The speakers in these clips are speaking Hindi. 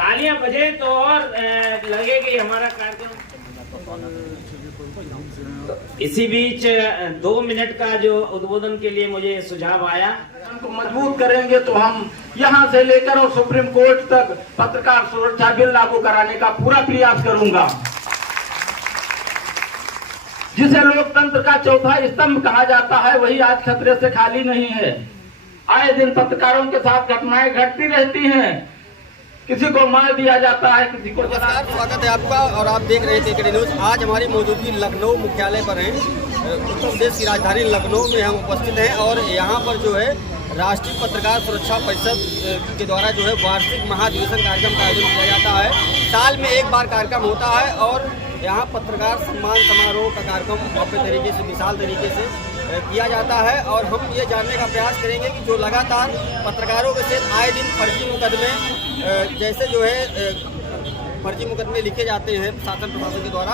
तालियां बजे तो और लगे कि हमारा कार्यक्रम। इसी बीच 2 मिनट का जो उद्बोधन के लिए मुझे सुझाव आया, हमको मजबूत करेंगे तो हम यहां से लेकर और सुप्रीम कोर्ट तक पत्रकार सुरक्षा बिल लागू कराने का पूरा प्रयास करूंगा। जिसे लोकतंत्र का चौथा स्तंभ कहा जाता है, वही आज खतरे से खाली नहीं है। आए दिन पत्रकारों के साथ घटनाएं घटती रहती हैं। किसी को मार दिया जाता है, किसी को नमस्कार, स्वागत है आपका और आप देख रहे थे केडी न्यूज। आज हमारी मौजूदगी लखनऊ मुख्यालय पर है। उत्तर प्रदेश की राजधानी लखनऊ में हम उपस्थित हैं और यहाँ पर जो है राष्ट्रीय पत्रकार सुरक्षा परिषद के द्वारा जो है वार्षिक महाधिवेशन कार्यक्रम का आयोजन किया जाता है। साल में एक बार कार्यक्रम होता है और यहाँ पत्रकार सम्मान समारोह का कार्यक्रम भव्य तरीके से, विशाल तरीके से किया जाता है। और हम ये जानने का प्रयास करेंगे कि जो लगातार पत्रकारों के साथ आए दिन फर्जी मुकदमे जैसे जो है फर्जी मुकदमे लिखे जाते हैं शासन प्रशासन के द्वारा,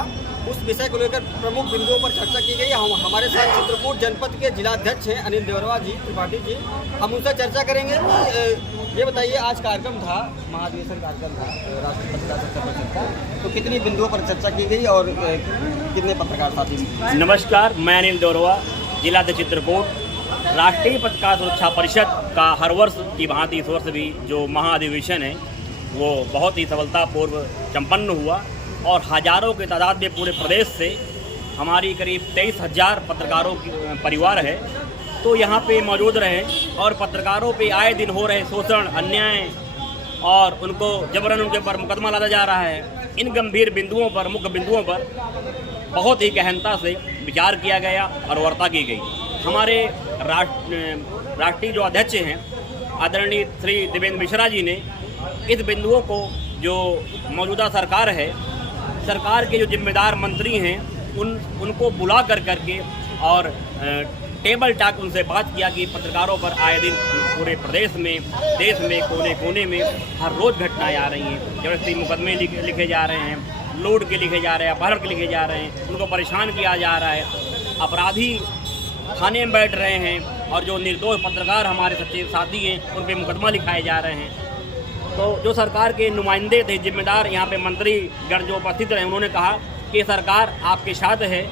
उस विषय को लेकर प्रमुख बिंदुओं पर चर्चा की गई। हमारे साथ चित्रकूट जनपद के जिलाध्यक्ष हैं अनिल देवरवा जी, त्रिपाठी जी। हम उनसे चर्चा करेंगे कि ये बताइए, आज कार्यक्रम था, महाधिवेशन कार्यक्रम था राष्ट्रीय पत्रकार सुरक्षा परिषद का, तो कितनी बिंदुओं पर चर्चा की गई और कितने पत्रकार साथी? नमस्कार, मैं अनिल देवरवा, जिलाध्यक्ष चित्रकूट। राष्ट्रीय पत्रकार सुरक्षा परिषद का हर वर्ष की भांति इस वर्ष भी जो महाधिवेशन है वो बहुत ही सफलतापूर्व संपन्न हुआ और हजारों की तादाद में पूरे प्रदेश से हमारी करीब 23,000 पत्रकारों की परिवार है तो यहाँ पे मौजूद रहे और पत्रकारों पे आए दिन हो रहे शोषण, अन्याय और उनको जबरन उनके ऊपर मुकदमा लादा जा रहा है। इन गंभीर बिंदुओं पर, मुख्य बिंदुओं पर बहुत ही गहनता से विचार किया गया और वार्ता की गई। हमारे राष्ट्रीय जो अध्यक्ष हैं आदरणीय श्री देवेंद्र मिश्रा जी ने इस बिंदुओं को, जो मौजूदा सरकार है, सरकार के जो जिम्मेदार मंत्री हैं उनको बुला करके और टेबल टॉक उनसे बात किया कि पत्रकारों पर आए दिन पूरे प्रदेश में, देश में कोने कोने में हर रोज़ घटनाएं आ रही हैं। जबरदस्ती मुकदमे लिखे जा रहे हैं, लूट के लिखे जा रहे हैं, अपहरण के लिखे जा रहे हैं, उनको परेशान किया जा रहा है, अपराधी थाने में बैठ रहे हैं और जो निर्दोष पत्रकार हमारे सच्चे साथी हैं उन पर मुकदमा लिखाए जा रहे हैं। तो जो सरकार के नुमाइंदे थे, जिम्मेदार यहाँ पे मंत्रीगण जो उपस्थित रहे, उन्होंने कहा कि सरकार आपके साथ है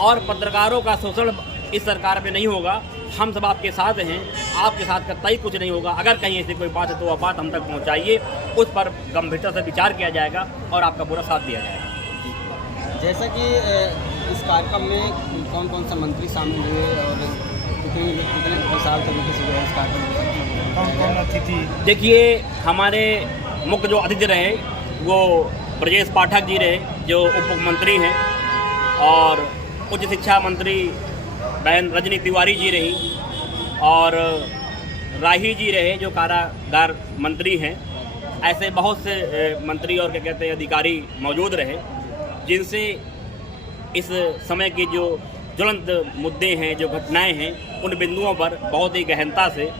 और पत्रकारों का शोषण इस सरकार में नहीं होगा, हम सब आपके साथ हैं, आपके साथ का तय कुछ नहीं होगा। अगर कहीं ऐसी कोई बात है तो वह बात हम तक पहुँचाइए, उस पर गंभीरता से विचार किया जाएगा और आपका पूरा साथ दिया जाएगा। जैसा कि इस कार्यक्रम में कौन कौन सा मंत्री शामिल हुए और कितने विशाल तरीके से जो है इस कार्यक्रम कौन अतिथि? देखिए, हमारे मुख्य जो अतिथि रहे वो ब्रजेश पाठक जी रहे जो उप मुख्यमंत्री हैं और उच्च शिक्षा मंत्री बहन रजनी तिवारी जी रही और राही जी रहे जो कारागार मंत्री हैं। ऐसे बहुत से मंत्री और क्या कहते हैं अधिकारी मौजूद रहे जिनसे इस समय की जो ज्वलंत मुद्दे हैं, जो घटनाएं हैं, उन बिंदुओं पर बहुत ही गहनता से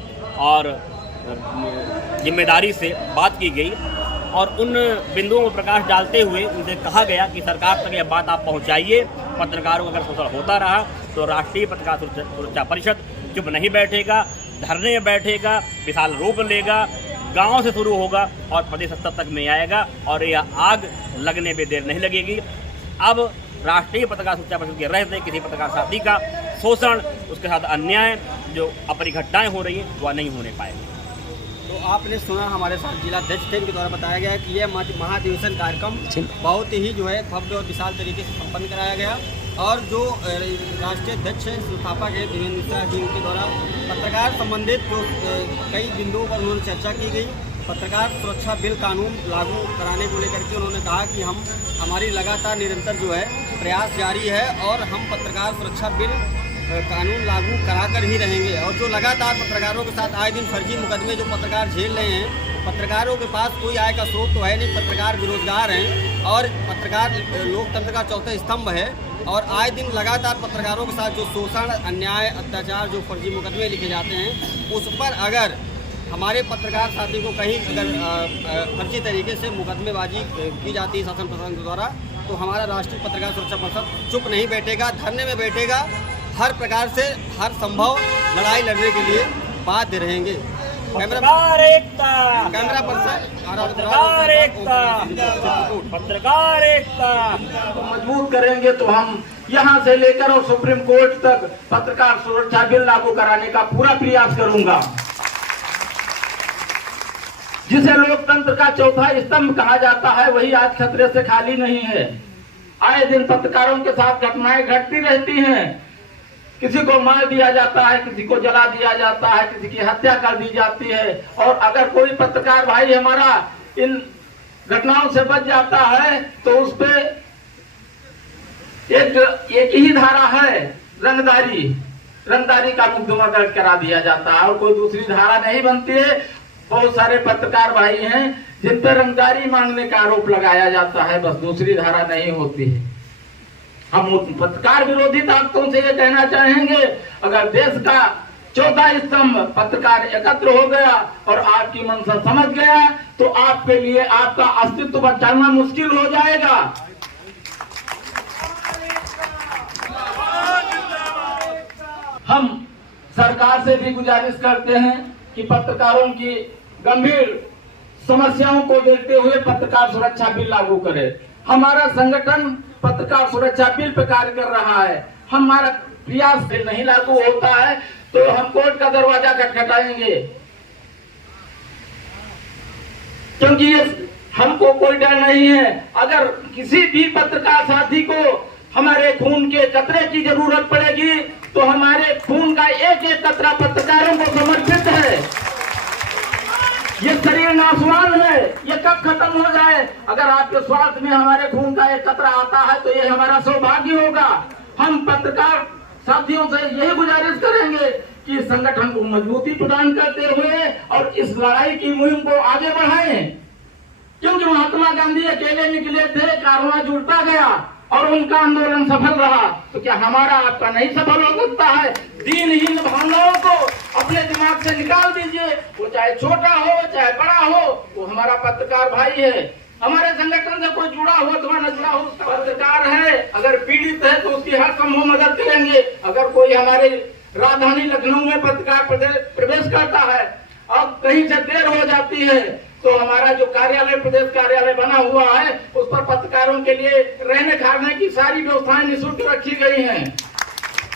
और जिम्मेदारी से बात की गई और उन बिंदुओं पर प्रकाश डालते हुए उनसे कहा गया कि सरकार तक यह बात आप पहुंचाइए। पत्रकारों का अगर शोषण होता रहा तो राष्ट्रीय पत्रकार सुरक्षा परिषद चुप नहीं बैठेगा, धरने में बैठेगा, विशाल रूप लेगा, गाँव से शुरू होगा और प्रदेश स्तर तक में आएगा और यह आग लगने में देर नहीं लगेगी। अब राष्ट्रीय पत्रकार सुरक्षा परिषद के रहते किसी पत्रकार साथी का शोषण, उसके साथ अन्याय, जो अपनी घटनाएं हो रही हैं, वह नहीं होने पाएगी। तो आपने सुना, हमारे साथ जिलाध्यक्ष थे, इनके द्वारा बताया गया कि यह महाधिवेशन कार्यक्रम बहुत ही जो है भव्य और विशाल तरीके से संपन्न कराया गया और जो राष्ट्रीय अध्यक्ष हैं, संस्थापक है देवेंद्र मिश्रा जी, उनके द्वारा पत्रकार संबंधित जो कई बिंदुओं पर उन्होंने चर्चा की गई। पत्रकार सुरक्षा बिल कानून लागू कराने को लेकर के उन्होंने कहा कि हमारी लगातार निरंतर जो है प्रयास जारी है और हम पत्रकार सुरक्षा बिल कानून लागू कराकर ही रहेंगे। और जो लगातार पत्रकारों के साथ आए दिन फर्जी मुकदमे जो पत्रकार झेल रहे हैं, पत्रकारों के पास कोई आय का स्रोत तो है नहीं, पत्रकार बेरोजगार हैं और पत्रकार लोकतंत्र का चौथा स्तंभ है और आए दिन लगातार पत्रकारों के साथ जो शोषण, अन्याय, अत्याचार, जो फर्जी मुकदमे लिखे जाते हैं, उस पर अगर हमारे पत्रकार साथी को कहीं अगर फर्जी तरीके से मुकदमेबाजी की जाती है शासन प्रशासन के द्वारा, तो हमारा राष्ट्रीय पत्रकार सुरक्षा परिषद चुप नहीं बैठेगा, धरने में बैठेगा, हर प्रकार से हर संभव लड़ाई लड़ने के लिए बाध्य रहेंगे। पत्रकार एकता, कैमरा पर्सन पत्रकार एकता, पत्रकार एकता। मजबूत करेंगे तो हम यहाँ से लेकर और सुप्रीम कोर्ट तक पत्रकार सुरक्षा बिल लागू कराने का पूरा प्रयास करूंगा। जिसे लोकतंत्र का चौथा स्तंभ कहा जाता है वही आज खतरे से खाली नहीं है। आए दिन पत्रकारों के साथ घटनाएं घटती रहती हैं। किसी को मार दिया जाता है, किसी को जला दिया जाता है, किसी की हत्या कर दी जाती है। और अगर कोई पत्रकार भाई हमारा इन घटनाओं से बच जाता है तो उस पे एक ही धारा है, रंगदारी का मुकदमा दर्ज करा दिया जाता है और कोई दूसरी धारा नहीं बनती है। बहुत सारे पत्रकार भाई हैं जिन पर रंगदारी मांगने का आरोप लगाया जाता है, बस दूसरी धारा नहीं होती है। हम पत्रकार विरोधी ताकतों से ये कहना चाहेंगे, अगर देश का चौथा स्तंभ पत्रकार एकत्र हो गया और आपकी मंशा समझ गया तो आपके लिए आपका अस्तित्व बचाना मुश्किल हो जाएगा। हम सरकार से भी गुजारिश करते हैं कि पत्रकारों की गंभीर समस्याओं को देखते हुए पत्रकार सुरक्षा बिल लागू करे। हमारा संगठन पत्रकार सुरक्षा बिल पर कार्य कर रहा है। हमारा प्रयास बिल नहीं लागू होता है तो हम कोर्ट का दरवाजा खटखटाएंगे, क्योंकि ये हमको कोई डर नहीं है। अगर किसी भी पत्रकार साथी को हमारे खून के कतरे की जरूरत पड़ेगी तो हमारे खून का एक एक कतरा पत्रकारों को समर्पित है। ये शरीर नासवान है, ये कब खत्म हो जाए। अगर आपके स्वास्थ्य में हमारे खून का एक कतरा आता है तो ये हमारा सौभाग्य होगा। हम पत्रकार साथियों से यही गुजारिश करेंगे कि संगठन को मजबूती प्रदान करते हुए और इस लड़ाई की मुहिम को आगे बढ़ाएं, क्योंकि महात्मा गांधी अकेले निकले थे, कारवां जुड़ता गया और उनका आंदोलन सफल रहा। तो क्या हमारा आपका नहीं सफल हो सकता है? दीनहीन भावनाओं को अपने दिमाग से निकाल दीजिए, वो चाहे छोटा हो चाहे बड़ा हो, वो हमारा पत्रकार भाई है। हमारे संगठन से कोई जुड़ा हो अथवा न जुड़ा हो, उसका पत्रकार है। अगर पीड़ित है तो उसकी हर संभव मदद करेंगे। अगर कोई हमारे राजधानी लखनऊ में पत्रकार प्रवेश करता है और कहीं से देर हो जाती है तो हमारा जो कार्यालय प्रदेश कार्यालय बना हुआ है उस पर पत्रकारों के लिए रहने खाने की सारी व्यवस्थाएं निःशुल्क रखी गई हैं।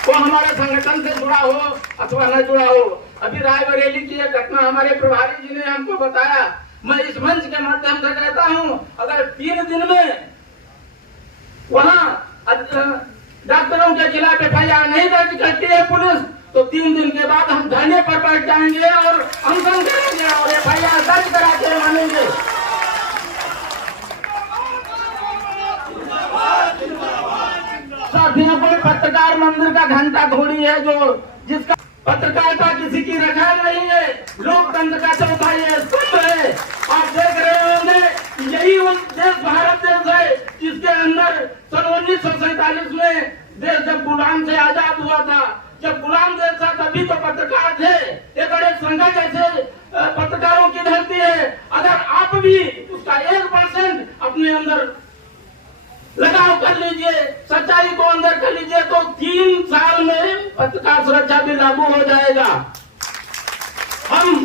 वो हमारे संगठन से जुड़ा हो अथवा न जुड़ा हो। अभी रायबरेली की एक घटना हमारे प्रभारी जी ने हमको बताया। मैं इस मंच के माध्यम से कहता हूं, अगर 3 दिन में वहां डॉक्टरों के खिलाफ FIR नहीं दर्ज करती है पुलिस तो 3 दिन के बाद हम धरने पर बैठ जाएंगे और अनशन करेंगे और FIR दर्ज करा के मानेंगे। साथियों को पत्रकार मंदिर का घंटा थोड़ी है जो जिसका पत्रकारिता किसी की रखाल नहीं है। लोकतंत्र का चौथा ये स्तंभ है। आप देख रहे होंगे यही वो देश भारत देश है जिसके अंदर सन 1947 में देश जब गुलाम से आजाद हुआ था। जब गुलाम देश था तभी तो पत्रकार थे। एक बड़े संघर्ष ऐसे पत्रकारों की धरती है। अगर आप भी उसका 1% अपने अंदर लगाव कर लीजिए, सच्चाई को अंदर कर लीजिए तो 3 साल में पत्रकार सुरक्षा भी लागू हो जाएगा। हम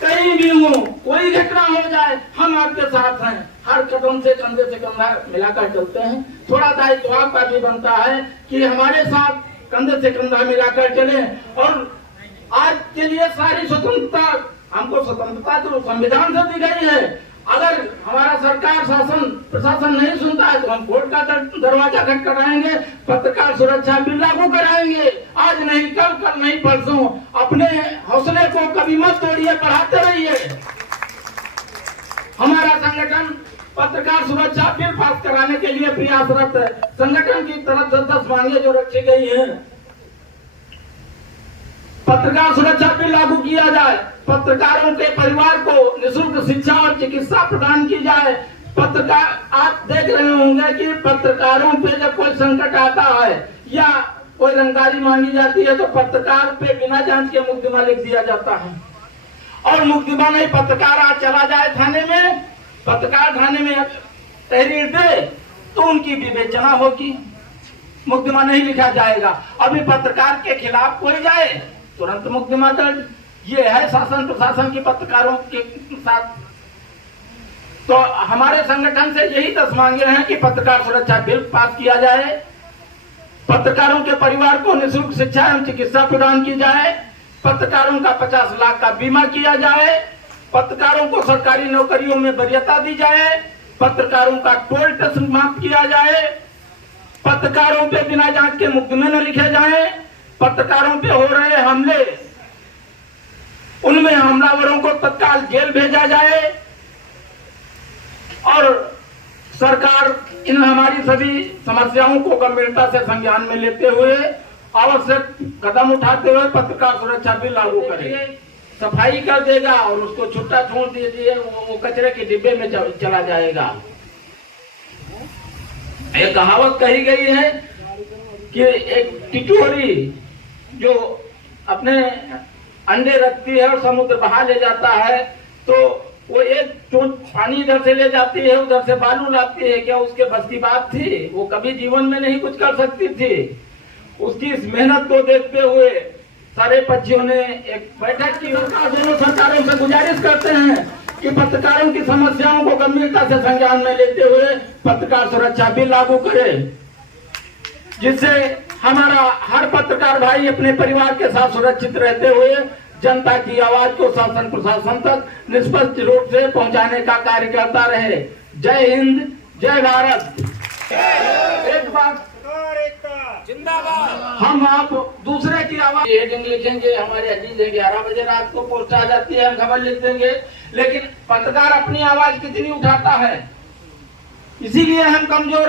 कहीं भी हो, कोई घटना हो जाए, हम आपके साथ हैं। हर कदम से कंधे से कंधा मिलाकर चलते हैं। थोड़ा दायित्व आपका भी बनता है कि हमारे साथ कंधे से कंधा मिलाकर चले। और आज के लिए सारी स्वतंत्रता, हमको स्वतंत्रता तो संविधान से दी गई है। अगर हमारा सरकार शासन प्रशासन नहीं सुनता है तो हम कोर्ट का दरवाजा खटखटाएंगे, पत्रकार सुरक्षा बिल लागू कराएंगे। आज नहीं कल, कल नहीं परसों। अपने हौसले को कभी मत तोड़िए, बढ़ाते रहिए। हमारा संगठन पत्रकार सुरक्षा बिल पास कराने के लिए प्रयासरत है। संगठन की तरफ से 10 मांगे जो रखी गई है, पत्रकार सुरक्षा बिल लागू किया जाए, पत्रकारों के परिवार को निःशुल्क शिक्षा और चिकित्सा प्रदान की जाए। पत्रकार, आप देख रहे होंगे कि पत्रकारों पे जब कोई संकट आता है या कोई रंगदारी मांगी जाती है तो पत्रकार पे बिना जांच के मुकदमा लिख दिया जाता है। और मुकदमा नहीं, पत्रकार आज चला जाए थाने में, पत्रकार थाने में तहरीर दे तो उनकी विवेचना होगी, मुकदमा नहीं लिखा जाएगा। अभी पत्रकार के खिलाफ कोई जाए तुरंत मुकदमा दर्ज। ये है शासन प्रशासन की पत्रकारों के साथ। तो हमारे संगठन से यही 10 मांगे हैं कि पत्रकार सुरक्षा बिल पास किया जाए, पत्रकारों के परिवार को निःशुल्क शिक्षा एवं चिकित्सा प्रदान की जाए, पत्रकारों का 50 लाख का बीमा किया जाए, पत्रकारों को सरकारी नौकरियों में वरीयता दी जाए, पत्रकारों का टोल टैक्स माफ किया जाए, पत्रकारों पे बिना जांच के मुकदमे न लिखे जाएं, पत्रकारों पे हो रहे हमले उनमें हमलावरों को तत्काल जेल भेजा जाए और सरकार इन हमारी सभी समस्याओं को गंभीरता से संज्ञान में लेते हुए आवश्यक कदम उठाते हुए पत्रकार सुरक्षा बिल लागू करे। सफाई कर देगा और उसको छुट्टा छोड़ दीजिए, वो कचरे के डिब्बे में चला जाएगा। एक कहावत कही गई है कि एक टिटोरी जो अपने अंडे रखती है और समुद्र बहा ले जाता है, तो वो एक चोट पानी इधर से ले जाती है, उधर से बालू लाती है, क्या उसके बस की बात थी? वो कभी जीवन में नहीं कुछ कर सकती थी। उसकी इस मेहनत को देखते हुए सारे पक्षियों ने एक बैठक की और दोनों सरकारों से गुजारिश करते हैं कि पत्रकारों की समस्याओं को गंभीरता से संज्ञान में लेते हुए पत्रकार सुरक्षा बिल लागू करे, जिससे हमारा हर पत्रकार भाई अपने परिवार के साथ सुरक्षित रहते हुए जनता की आवाज को शासन प्रशासन तक निष्पक्ष रूप से पहुंचाने का कार्य करता रहे। जय हिंद, जय भारत। एक बात जिंदाबाद। हम आप दूसरे की आवाज हेडिंग लिखेंगे, हमारे अजीज है 11 बजे रात को पोस्ट आ जाती है, हम खबर लिख देंगे, लेकिन पत्रकार अपनी आवाज कितनी उठाता है, इसीलिए हम कमजोर